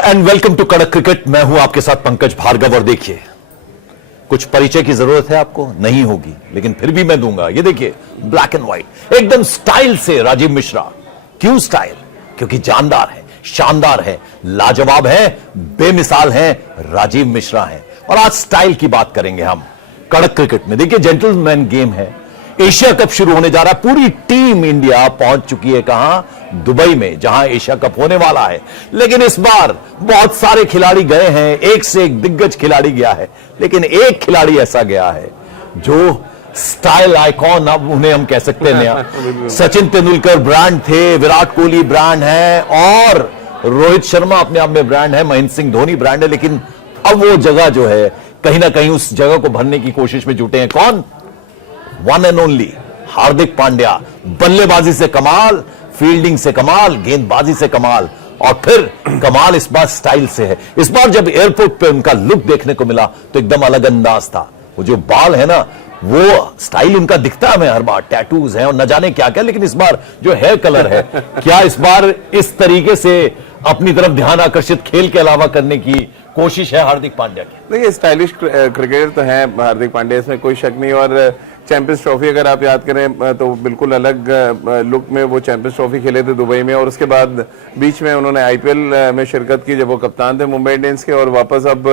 And welcome to कड़क cricket. मैं हूं आपके साथ पंकज भार्गव। और देखिए, कुछ परिचय की जरूरत है आपको, नहीं होगी, लेकिन फिर भी मैं दूंगा। ये देखिए, ब्लैक एंड व्हाइट एकदम स्टाइल से राजीव मिश्रा। क्यों स्टाइल? क्योंकि जानदार है, शानदार है, लाजवाब है, बेमिसाल है, राजीव मिश्रा है। और आज स्टाइल की बात करेंगे हम कड़क क्रिकेट में। देखिए, जेंटलमैन गेम है। एशिया कप शुरू होने जा रहा है। पूरी टीम इंडिया पहुंच चुकी है कहां? दुबई में, जहां एशिया कप होने वाला है। लेकिन इस बार बहुत सारे खिलाड़ी गए हैं, एक से एक दिग्गज खिलाड़ी गया है, लेकिन एक खिलाड़ी ऐसा गया है जो स्टाइल आइकॉन, अब उन्हें हम कह सकते हैं। सचिन तेंदुलकर ब्रांड थे, विराट कोहली ब्रांड है, और रोहित शर्मा अपने आप में ब्रांड है, महेंद्र सिंह धोनी ब्रांड है। लेकिन अब वो जगह जो है, कहीं ना कहीं उस जगह को भरने की कोशिश में जुटे हैं। कौन? One and only Hardik Pandya. बल्लेबाजी से कमाल, फील्डिंग से कमाल, गेंदबाजी से कमाल, और फिर कमाल इस बार स्टाइल से है। इस बार जब एयरपोर्ट पे उनका लुक देखने को मिला तो एकदम अलग अंदाज था। वो जो बाल है ना, वो स्टाइल उनका दिखता है हमें हर बार। टैटूज हैं और न जाने क्या क्या, लेकिन इस बार जो हेयर कलर है, क्या इस बार इस तरीके से अपनी तरफ ध्यान आकर्षित खेल के अलावा करने की कोशिश है हार्दिक पांड्या की? देखिए, स्टाइलिश क्रिकेटर तो है हार्दिक पांड्या, इसमें कोई शक नहीं। और चैंपियंस ट्रॉफी अगर आप याद करें तो बिल्कुल अलग लुक में वो चैंपियंस ट्रॉफी खेले थे दुबई में, और उसके बाद बीच में उन्होंने आईपीएल में शिरकत की जब वो कप्तान थे मुंबई इंडियंस के, और वापस अब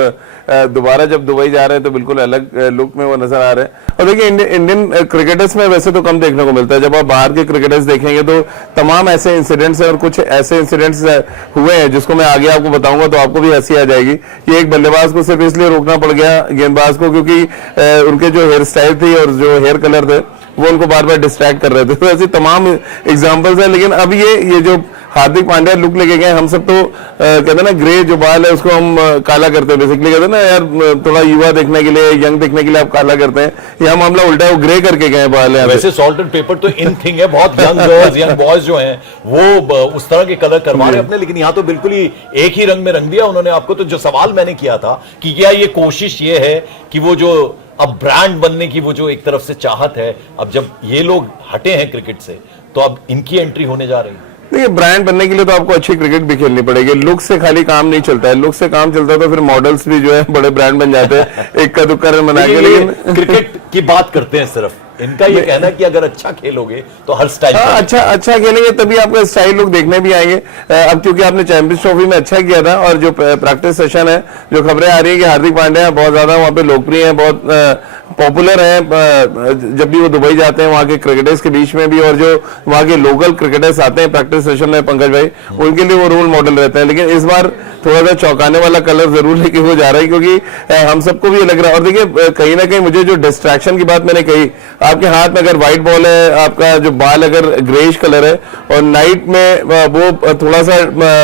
दोबारा जब दुबई जा रहे हैं तो बिल्कुल अलग लुक में वो नजर आ रहे हैं। और देखिए, इंडियन क्रिकेटर्स में वैसे तो कम देखने को मिलता है। जब आप बाहर के क्रिकेटर्स देखेंगे तो तमाम ऐसे इंसिडेंट्स है, और कुछ ऐसे इंसिडेंट्स हुए हैं जिसको मैं आगे आपको बताऊंगा तो आपको भी हंसी आ जाएगी कि एक बल्लेबाज को सिर्फ इसलिए रोकना पड़ गया गेंदबाज को क्योंकि उनके जो हेयर स्टाइल थी और जो हेयर कलर थे वो उनको बार बार डिस्ट्रैक्ट कर रहे थे। तो ऐसी तमाम एग्जांपल्स हैं। लेकिन अब ये जो हार्दिक पांड्या लुक लेके गए, हम सब तो कहते हैं ना, ग्रे जो बाल है उसको हम काला करते हैं बेसिकली। कहते हैं ना यार, थोड़ा युवा देखने के लिए, यंग देखने के लिए आप काला करते हैं। यह मामला उल्टा है, वो ग्रे करके गए बाल है। वैसे सॉल्ट एंड पेपर तो इन थिंग है, बहुत यंग गर्ल्स, यंग बॉयज जो हैं वो उस तरह के कलर करवा रहे अपने, लेकिन यहाँ तो बिल्कुल ही एक ही रंग में रंग दिया उन्होंने आपको। तो जो सवाल मैंने किया था कि क्या ये कोशिश ये है कि वो जो अब ब्रांड बनने की वो जो एक तरफ से चाहत है, अब जब ये लोग हटे हैं क्रिकेट से तो अब इनकी एंट्री होने जा रही है। देखिए, ब्रांड बनने के लिए तो आपको अच्छी क्रिकेट भी खेलनी पड़ेगी। लुक से खाली काम नहीं चलता है। लुक से काम चलता है तो फिर मॉडल्स भी जो है बड़े ब्रांड बन जाते हैं एक का दुक्का रन बना के। लेकिन क्रिकेट की बात करते हैं सिर्फ, इनका ये कहना है कि अगर अच्छा खेलोगे तो हर स्टाइल अच्छा खेलेंगे तभी आपका स्टाइल लोग देखने भी आएंगे। अब क्योंकि आपने चैंपियंस ट्रॉफी में अच्छा किया था, और जो प्रैक्टिस सेशन है, जो खबरें आ रही है कि हार्दिक पांड्या बहुत ज्यादा वहां पे लोकप्रिय है, बहुत पॉपुलर है। जब भी वो दुबई जाते हैं वहां के क्रिकेटर्स के बीच में भी, और जो वहां के लोकल क्रिकेटर्स आते हैं प्रैक्टिस सेशन में, पंकज भाई, उनके लिए वो रोल मॉडल रहता है। लेकिन इस बार थोड़ा सा चौंकाने वाला कलर जरूर लेके वो जा रहा है, क्योंकि हम सबको भी लग रहा है। और देखिए, कहीं ना कहीं मुझे जो डिस्ट्रैक्शन की बात मैंने कही, आपके हाथ में अगर व्हाइट बॉल है, आपका जो बाल अगर ग्रेइश कलर है, और नाइट में वो थोड़ा सा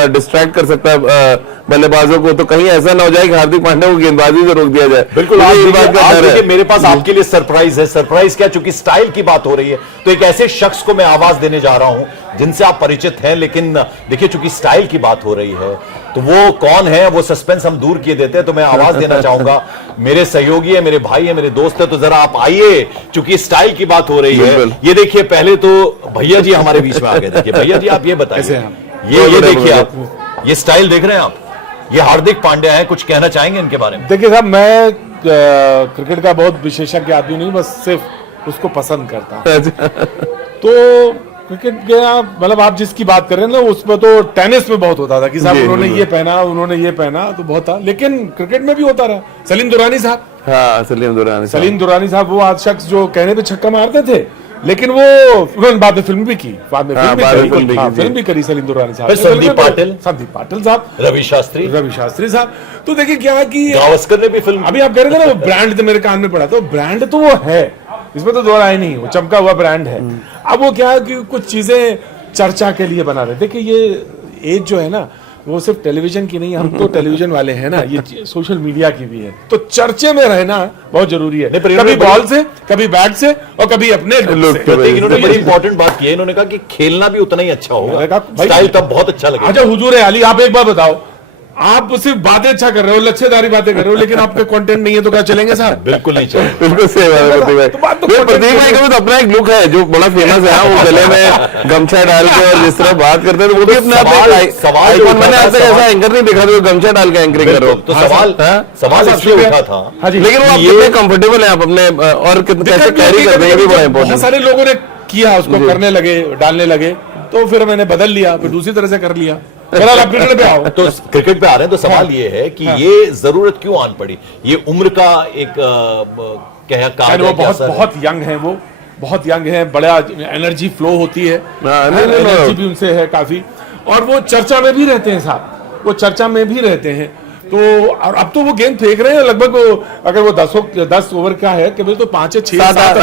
डिस्ट्रैक्ट कर सकता है बल्लेबाजों को, तो कहीं ऐसा ना हो जाए कि हार्दिक पांड्या को गेंदबाजी से रोक दिया जाए। बिल्कुल। मेरे पास आपके लिए सरप्राइज है। सरप्राइज क्या? चूंकि स्टाइल की बात हो रही है तो एक ऐसे शख्स को मैं आवाज देने जा रहा हूं जिनसे आप परिचित हैं, लेकिन देखिए, चूंकि स्टाइल की बात हो रही है तो वो कौन है, वो सस्पेंस हम दूर किए देते हैं। तो मैं आवाज देना चाहूंगा, मेरे सहयोगी है, मेरे भाई है, मेरे दोस्त है, तो जरा आप आइए, चूंकि स्टाइल की बात हो रही है। ये देखिए, पहले तो भैया जी हमारे बीच में आ गए। देखिए भैया जी, आप ये बताइए, ये देखिए, आप ये स्टाइल देख रहे हैं, आप ये हार्दिक पांड्या है, कुछ कहना चाहेंगे इनके बारे में? देखिए साहब, मैं क्रिकेट का बहुत विशेषज्ञ आदमी नहीं, बस सिर्फ उसको पसंद करता हूं। तो क्रिकेट के मतलब आप जिसकी बात कर रहे हैं ना, उसमें तो टेनिस में बहुत होता था कि साहब उन्होंने ये पहना, उन्होंने ये पहना, तो बहुत था। लेकिन क्रिकेट में भी होता रहा। सलीम दुरानी साहब, हाँ, सलीम दुरानी साहब, वो आज शख्स जो कहने पे छक्का मारते थे, लेकिन वो उन्होंने बाद में फिल्म भी की, फिल्म भी करी सलीम दुरानी साहब। संदीप पाटिल साहब, रवि शास्त्री साहब। तो देखिए क्या कि गावस्कर ने भी फिल्म, अभी आप कह रहे थे ना वो ब्रांड तो मेरे कान में पड़ा, तो ब्रांड तो वो है, इसमें तो दो राय नहीं, वो चमका हुआ ब्रांड है। अब वो क्या है कि कुछ चीजें चर्चा के लिए बना रहे। देखिए, ये एज जो है ना, वो सिर्फ टेलीविजन की नहीं, हम तो टेलीविजन वाले हैं ना, ये सोशल मीडिया की भी है। तो चर्चे में रहना बहुत जरूरी है, कभी बॉल से, कभी बैट से, और कभी अपने लुक से। इन्होंने बड़ी इंपॉर्टेंट बात की है, इन्होंने कहा कि खेलना भी उतना ही अच्छा होगा, स्टाइल तब बहुत अच्छा लगेगा। अच्छा हुजूर अली, आप एक बार बताओ, आप सिर्फ बातें अच्छा कर रहे हो, लच्छेदारी बातें कर रहे हो, लेकिन आपके कंटेंट नहीं है तो क्या चलेंगे साहब? बिल्कुल नहीं चाहिए। बिल्कुल सही बात है प्रतीक भाई। तो बात तो ये content प्रतीक भाई की का भी तो अपना एक लुक है जो बड़ा फेमस है, वो गले में गमछा डाल के और जिस तरह बात करते हैं तो वो भी अपने आप में सवाल आइकॉन। जो मैंने उठा आज तक था, ऐसा एंकर नहीं देखा जो गमछा डाल के एंकरिंग कर रहे हो। तो सवाल हाँ, इसलिए शुक्रिया। उठा था, हाँ जी। लेकिन वो आप कितने कंफर्टेबल है आप अपने और कितने कैसे कैरी कर रहे हैं, ये भी बड़ा बहुत इंपॉर्टेंट। सारे लोगों ने किया, उसको करने लगे, डालने लगे, तो फिर मैंने बदल लिया, फिर दूसरी तरह से कर लिया। बहरहाल आप क्रिकेट पे आओ। तो क्रिकेट पे आ रहे हैं, तो सवाल ये है कि ये जरूरत क्यों आन पड़ी? ये उम्र का एक कहा वो बहुत यंग है, वो बहुत यंग है, बड़ा एनर्जी फ्लो होती है, एनर्जी भी उनसे है काफी, और वो चर्चा में भी रहते हैं साहब, वो चर्चा में भी रहते हैं। तो और अब तो वो गेंद फेंक रहे हैं लगभग, अगर वो 10 ओवर का है कि तो 5 या 6 7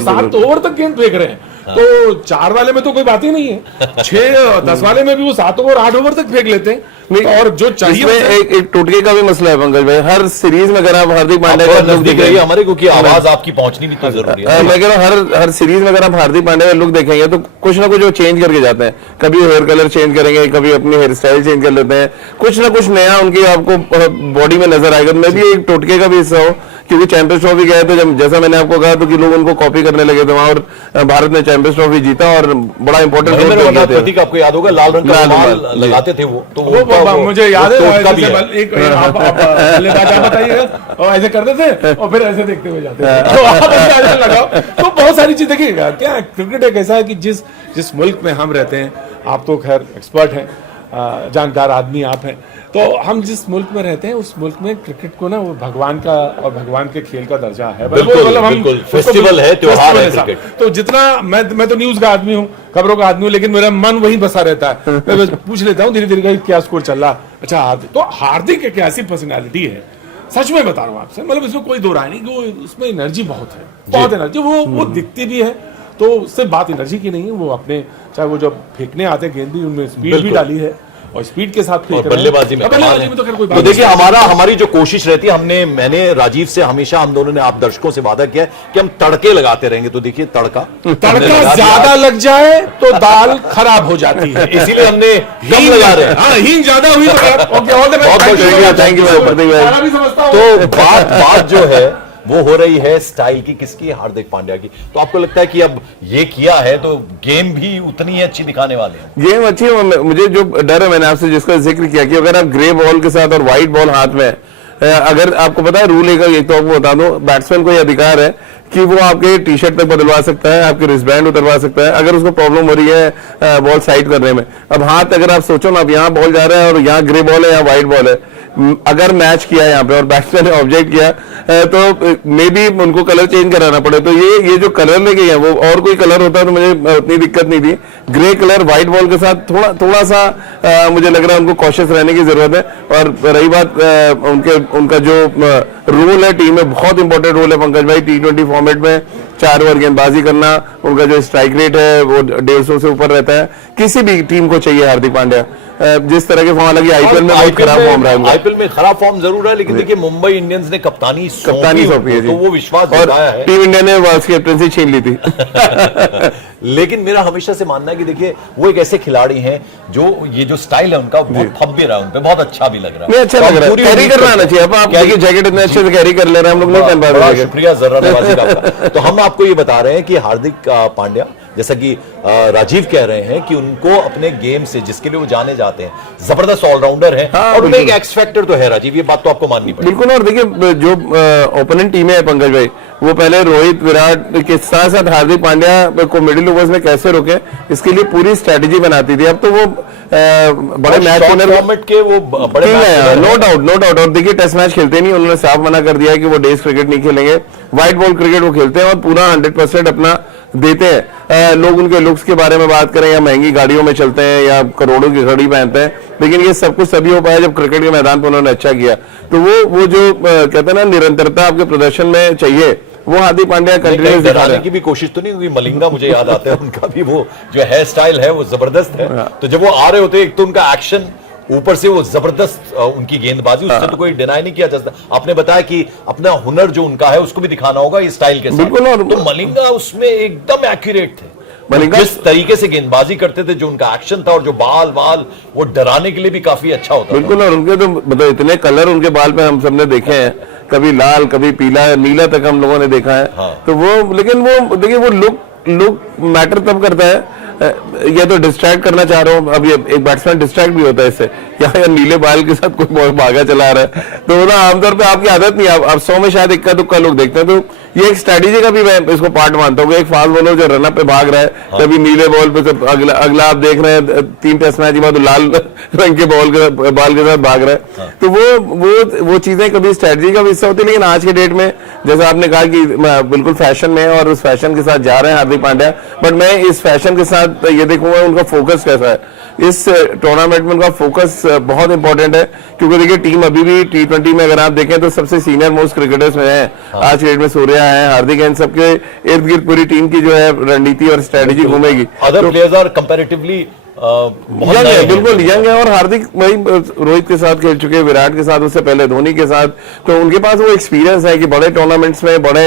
7 ओवर तक गेंद फेंक रहे हैं। तो 4 वाले में तो कोई बात ही नहीं है, 6-10 वाले में भी वो 7 ओवर 8 ओवर तक फेंक लेते हैं। और जो चाहिए एक टोटके का भी मसला है पंकज भाई, हर सीरीज में अगर आप हार्दिक पांड्या का लुक देखेंगे हमारे, क्योंकि आवाज आपकी पहुंचनी भी तो जरूरी है। मैं कह रहा हूँ हर सीरीज में अगर आप हार्दिक पांड्या का लुक देखेंगे तो कुछ ना कुछ वो चेंज करके जाते हैं। कभी हेयर कलर चेंज करेंगे, कभी अपनी हेयर स्टाइल चेंज कर लेते हैं, कुछ ना कुछ नया उनकी आपको बॉडी में नजर आएगा। मैं भी एक टोटके का भी हिस्सा हूँ, क्योंकि चैंपियंस ट्रॉफी गए थे जब, जैसा मैंने आपको कहा, तो कि लोग उनको कॉपी करने लगे थे वहां, और भारत ने चैंपियंस ट्रॉफी जीता और बड़ा इंपॉर्टेंट रोल। प्रतीक आपको याद होगा, लाल रंग का रुमाल लगाते थे वो, तो मुझे याद है, एक बताइएगा, और ऐसे करते थे और फिर ऐसे देखते हुए जाते थे। तो आप अंदाजा लगाओ। तो बहुत सारी चीज देखिएगा, क्या क्रिकेट एक ऐसा है कि जिस मुल्क में हम रहते हैं, आप तो खैर एक्सपर्ट हैं, जानकार आदमी आप हैं, तो हम जिस मुल्क में रहते हैं उस मुल्क में क्रिकेट को ना वो भगवान का और भगवान के खेल का दर्जा है। बिल्कुल फेस्टिवल है, त्योहार है क्रिकेट। तो जितना मैं तो न्यूज का आदमी हूँ, खबरों का आदमी हूँ, लेकिन मेरा मन वहीं बसा रहता है। मैं बस पूछ लेता हूँ धीरे धीरे क्या स्कोर चल रहा। अच्छा हार्दिक, तो हार्दिक एक ऐसी पर्सनैलिटी है, सच में बता रहा हूँ आपसे, मतलब इसमें कोई दो राय नहीं, वो उसमें एनर्जी बहुत है, बहुत एनर्जी, वो दिखती भी है। तो उससे बात एनर्जी की नहीं है, वो अपने चाहे वो जब फेंकने आते गेंद भी उनमें स्पीड भी डाली है, और स्पीड के साथ बल्लेबाजी में तो खैर कोई बात तो देखिए, हमारी जो कोशिश रहती है, मैंने राजीव से हमेशा, हम दोनों ने, आप दर्शकों से वादा किया है कि हम तड़के लगाते रहेंगे। तो देखिए, तड़का ज्यादा लग जाए तो दाल खराब हो जाती है, इसीलिए हमने कम लगा रहे हैं। हींग ज्यादा हुई तो बात जो है वो हो रही है स्टाइल की, किसकी? हार्दिक पांड्या की। तो आपको लगता है कि अब ये किया है तो गेम भी उतनी ही अच्छी दिखाने वाले हैं? गेम अच्छी है। मुझे जो डर है, मैंने आपसे जिसका जिक्र किया कि अगर आप ग्रे बॉल के साथ और व्हाइट बॉल हाथ में, अगर आपको पता है रूल एक तो आपको बता दो, बैट्समैन को यह अधिकार है कि वो आपके टी शर्ट तक बदलवा सकता है, आपके रिस्टबैंड उतरवा सकता है, अगर उसको प्रॉब्लम हो रही है बॉल साइड करने में। अब हाथ, अगर आप सोचो ना, अब यहाँ बॉल जा रहा है और यहाँ ग्रे बॉल है, यहाँ व्हाइट बॉल है, अगर मैच किया यहाँ पे और बैट्समैन ने ऑब्जेक्ट किया तो मे बी उनको कलर चेंज कराना पड़े। तो ये जो कलर लेके गए वो और कोई कलर होता तो मुझे उतनी दिक्कत नहीं थी। ग्रे कलर व्हाइट बॉल के साथ थोड़ा सा मुझे लग रहा है उनको कॉशियस रहने की जरूरत है। और रही बात उनका जो रोल है टीम में, बहुत इंपॉर्टेंट रोल है पंकज भाई। T20 फॉर्मेट में 4 ओवर गेंदबाजी करना, उनका जो स्ट्राइक रेट है वो 150 से ऊपर रहता है। किसी भी टीम को चाहिए हार्दिक पांड्या, जिस तरह के फॉर्म, हालांकि आईपीएल में बहुत खराब फॉर्म रहा है, आईपीएल में खराब फॉर्म जरूर है, लेकिन देखिए मुंबई इंडियंस ने कप्तानी सौंपी है, तो वो विश्वास दिखाया है। टीम इंडिया ने वर्ल्ड कैप्टनसी छीन ली थी। लेकिन मेरा हमेशा से मानना है कि देखिए, वो एक ऐसे खिलाड़ी हैं जो ये जो स्टाइल है उनका बहुत फब भी रहा है, उन पे बहुत अच्छा भी लग रहा है, अच्छा लग रहा है, कैरी करना आना चाहिए। अब आप देखिए जैकेट इतने अच्छे से कैरी कर ले रहे हैं, हम लोग नहीं पहन पा रहे हैं। शुक्रिया जर्रा नवाजी का। तो हम आपको ये बता रहे हैं कि हार्दिक पांड्या, जैसा कि राजीव कह रहे हैं कि उनको अपने गेम से, जिसके लिए वो जाने जाते हैं, जबरदस्त ऑलराउंडर है, और उनमें एक एक्स फैक्टर तो है राजीव, ये बात तो आपको माननी पड़ेगी। बिल्कुल। और देखिए जो ओपोनेंट टीम है पंकज भाई, वो पहले रोहित, विराट के साथ साथ हार्दिक पांड्या को मिडिल ओवर्स में कैसे रोके, इसके लिए पूरी स्ट्रेटेजी बनाती थी। अब तो वो बड़े मैच फॉर्मेट के वो बड़े नो डाउट। और देखिए टेस्ट मैच खेलते नहीं, उन्होंने साफ मना कर दिया है कि वो डेज क्रिकेट नहीं खेलेंगे, व्हाइट बॉल क्रिकेट वो खेलते हैं और पूरा 100% अपना देते हैं। लोग उनके लुक्स के बारे में बात करें, या महंगी गाड़ियों में चलते हैं, या करोड़ों की घड़ी पहनते हैं, लेकिन ये सब कुछ तभी हो पाया जब क्रिकेट के मैदान पर उन्होंने अच्छा किया। तो वो जो कहते हैं ना, निरंतरता आपके प्रदर्शन में चाहिए, वो हार्दिक पांड्या कंटिन्यूस दिखाने की भी कोशिश तो नहीं हुई। मलिंगा मुझे याद आता है, उनका भी वो जो हेयर स्टाइल है वो जबरदस्त है। तो जब वो आ रहे होते, एक तो उनका एक्शन, ऊपर से वो जबरदस्त उनकी गेंदबाजी, उससे तो कोई डिनाई नहीं किया जा सकता। आपने बताया कि अपना हुनर जो उनका है उसको भी दिखाना होगा इस स्टाइल के साथ। तो मलिंगा उसमें एकदम एक्यूरेट थे। मलिंगा जिस तरीके से गेंदबाजी करते थे, जो उनका एक्शन था और जो बाल वो डराने के लिए भी काफी अच्छा होता था। बिल्कुल, और उनके तो मतलब इतने कलर उनके बाल पे हम सबने देखे हैं, कभी लाल, कभी पीला, नीला तक हम लोगों ने देखा है। हाँ। तो वो, लेकिन वो देखिए, वो लुक मैटर तब करता है, या तो डिस्ट्रैक्ट करना चाह रहा हूँ, अब ये एक बैट्समैन डिस्ट्रैक्ट भी होता है इससे, या नीले बाल के साथ कोई भागा चला रहा है, तो वो ना आमतौर पे आपकी आदत नहीं, आप 100 में शायद इक्का दुक्का लोग देखते हैं। तो ये एक स्ट्रेटेजी का भी मैं इसको पार्ट मानता हूँ, एक फास्ट बॉलर जो रनअप पे भाग रहा है, कभी नीले बॉल पे, अगला आप देख रहे हैं 3 टेस्ट मैच के बाद लाल रंग के बॉल के साथ भाग रहा है। तो वो चीजें कभी स्ट्रेटेजी का भी हिस्सा होती है, लेकिन आज के डेट में जैसा आपने कहा कि बिल्कुल फैशन में और उस फैशन के साथ जा रहे हैं हार्दिक पांड्या, बट मैं इस फैशन के साथ ये देखूंगा उनका फोकस कैसा है। इस टूर्नामेंट में उनका फोकस बहुत इंपॉर्टेंट है, क्योंकि देखिए टीम अभी भी T20 में अगर आप देखें तो सबसे सीनियर मोस्ट क्रिकेटर्स में है। हाँ। आज के डेट में सूर्या है, हार्दिक है, सबके इर्द गिर्द पूरी टीम की जो है रणनीति और स्ट्रेटेजी घूमेगी। Other players are comparatively young है, बिल्कुल यंग है, और हार्दिक वही रोहित के साथ खेल चुके, विराट के साथ, उससे पहले धोनी के साथ, तो उनके पास वो एक्सपीरियंस है कि बड़े टूर्नामेंट्स में, बड़े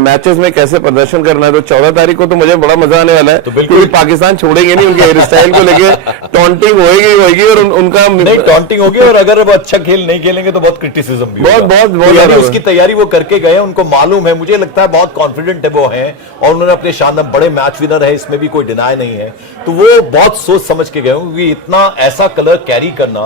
मैचेस में कैसे प्रदर्शन करना है। तो 14 तारीख को तो मुझे बड़ा मजा आने वाला है, तो क्योंकि पाकिस्तान छोड़ेंगे नहीं, उनके हेयर स्टाइल को लेके टॉन्टिंग होगी और उनका नहीं टॉन्टिंग होगी, और अगर वो अच्छा खेल नहीं खेलेंगे तो बहुत क्रिटिसिज्म भी बहुत यानी उसकी तैयारी वो करके गए, उनको मालूम है, मुझे लगता है बहुत कॉन्फिडेंट है वो हैं, और उन्होंने अपने शानदार बड़े मैच विनर है, इसमें भी कोई डिनाई नहीं है। तो वो बहुत सोच समझ के गए, क्योंकि इतना ऐसा कलर कैरी करना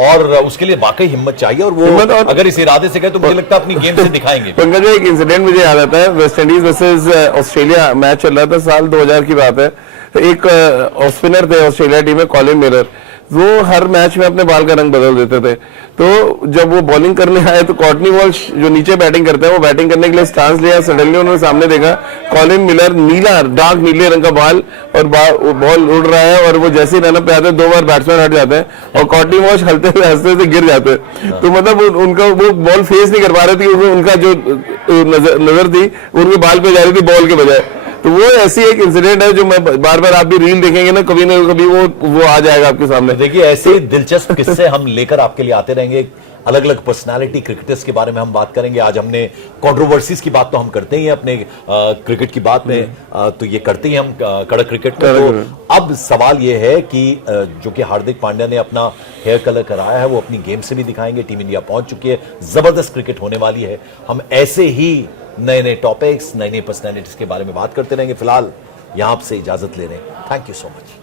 और उसके लिए वाकई हिम्मत चाहिए, और वो अगर इस इरादे से गए तो मुझे लगता है अपनी गेम से दिखाएंगे। पंकज, एक इंसिडेंट मुझे याद आता है, West Indies versus Australia match चल रहा था, साल 2000 की बात है। तो एक ऑफ स्पिनर थे ऑस्ट्रेलिया टीम में, कॉलिन मिलर, वो हर मैच में अपने बाल का रंग बदल देते थे। तो जब वो बॉलिंग करने आए तो कॉर्टनी वॉल्श जो नीचे बैटिंग करते हैं, वो बैटिंग करने के लिए स्टांस लिया, सडनली उन्होंने सामने देखा कॉलिन मिलर नीला, डार्क नीले रंग का बाल, और बॉल उड़ रहा है, और वो जैसे ही रनअप पे आते हैं 2 बार बैट्समैन हट जाते हैं, और कॉर्टनी वॉल्श हंसते हुए गिर जाते हैं। तो मतलब उनका वो बॉल फेस नहीं कर पा रहे थे, उनका जो नजर थी उनके बाल पे जा रही थी बॉल के बजाय। तो वो ऐसी एक इंसिडेंट है जो मैं बार बार, आप भी रील देखेंगे ना कभी वो आ जाएगा आपके सामने। देखिए ऐसे दिलचस्प किस्से हम लेकर आपके लिए आते रहेंगे, अलग अलग पर्सनालिटी क्रिकेटर्स के बारे में हम बात करेंगे। आज हमने कंट्रोवर्सीज की बात तो हम करते ही हैं अपने क्रिकेट की बात में, तो ये करते ही हम कड़क क्रिकेट में। तो अब सवाल ये है कि जो कि हार्दिक पांड्या ने अपना हेयर कलर कराया है, वो अपनी गेम से भी दिखाएंगे। टीम इंडिया पहुंच चुकी है, जबरदस्त क्रिकेट होने वाली है। हम ऐसे ही नए टॉपिक्स, नई पर्सनैलिटीज के बारे में बात करते रहेंगे। फिलहाल यहां आपसे इजाजत ले रहे हैं। Thank you so much.